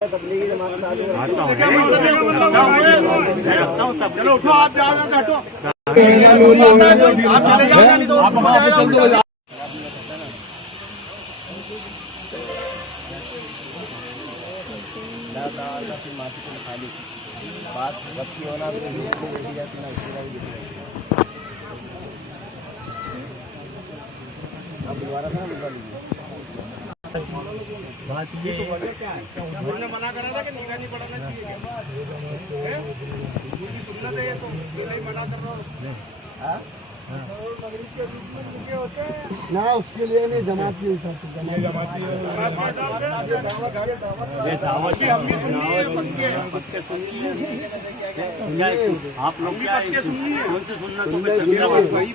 चलो उठो, आप जाओ ना, हटो। आप चले जाओ, नहीं तो आप चल दो। माटी को खाली बात रखी होना तो बैठी जाती ना, उसके बाद अब दोबारा था निकाल लीजिए। बात ये उन्होंने मना करा था कि निकाल नहीं पड़ना चाहिए, सुनना चाहिए तो नहीं मना कर रहा ना, उसके लिए नहीं, जमात के हिसाब से हम भी सुननी है, आप लोग क्या सुननी है, उनसे सुनना तो मेरा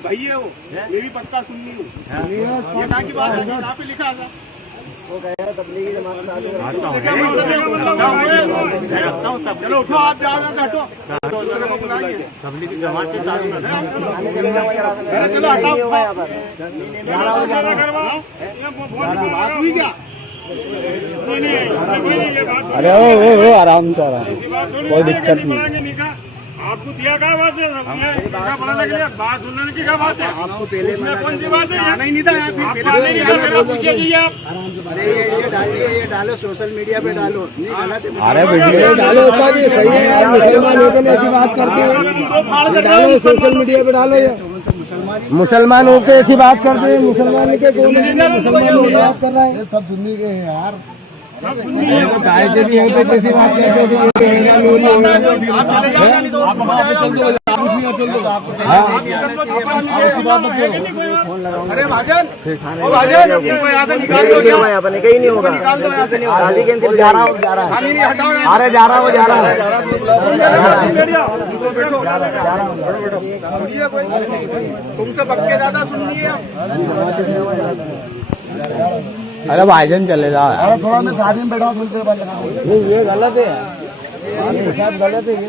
भाई है, वो ये भी पक्का सुननी हूँ। ये ना की बात है, यहाँ पे लिखा था वो कह रहा तबलीगी जमात चालू है। चलो उठो, आप जाओ ना, हटो। तबलीगी जमात से चालू है। चलो हटाओ, बात हुई क्या? अरे ओ आराम से, आराम, कोई दिक्कत नहीं। आपको दिया क्या बात है? बनाने के लिए बात सुनने की क्या बात है? आपको पहले कौन सी बात है? आना ही नहीं था यहाँ पे। पूछिए आप। अरे ये डालो, सोशल मीडिया पे डालो। अरे वीडियो डालो, सही है यार, मुसलमान होकर ऐसी बात करते हैं, डालो सोशल मीडिया पे डालो। मुसलमान होकर ऐसी बात करते हैं, मुसलमान के कौन मुसलमान बात कर रहा है, सब सुन्नी के हैं यार। कैसी बात करते अरे भाजन, ओ भाजन, इनको यहाँ से निकाल दो। यहाँ पर कहीं नहीं होगा, निकाल दो यहाँ से। गाली के जा रहा हूँ, खाली नहीं हटाओ। अरे जा रहा हूँ, तुमसे पक्के ज्यादा सुननी है। अरे भाईजान चले जाओ। अरे थोड़ा मैं शादी में बैठा हूँ, नहीं ये गलत है, सब गलत है, ये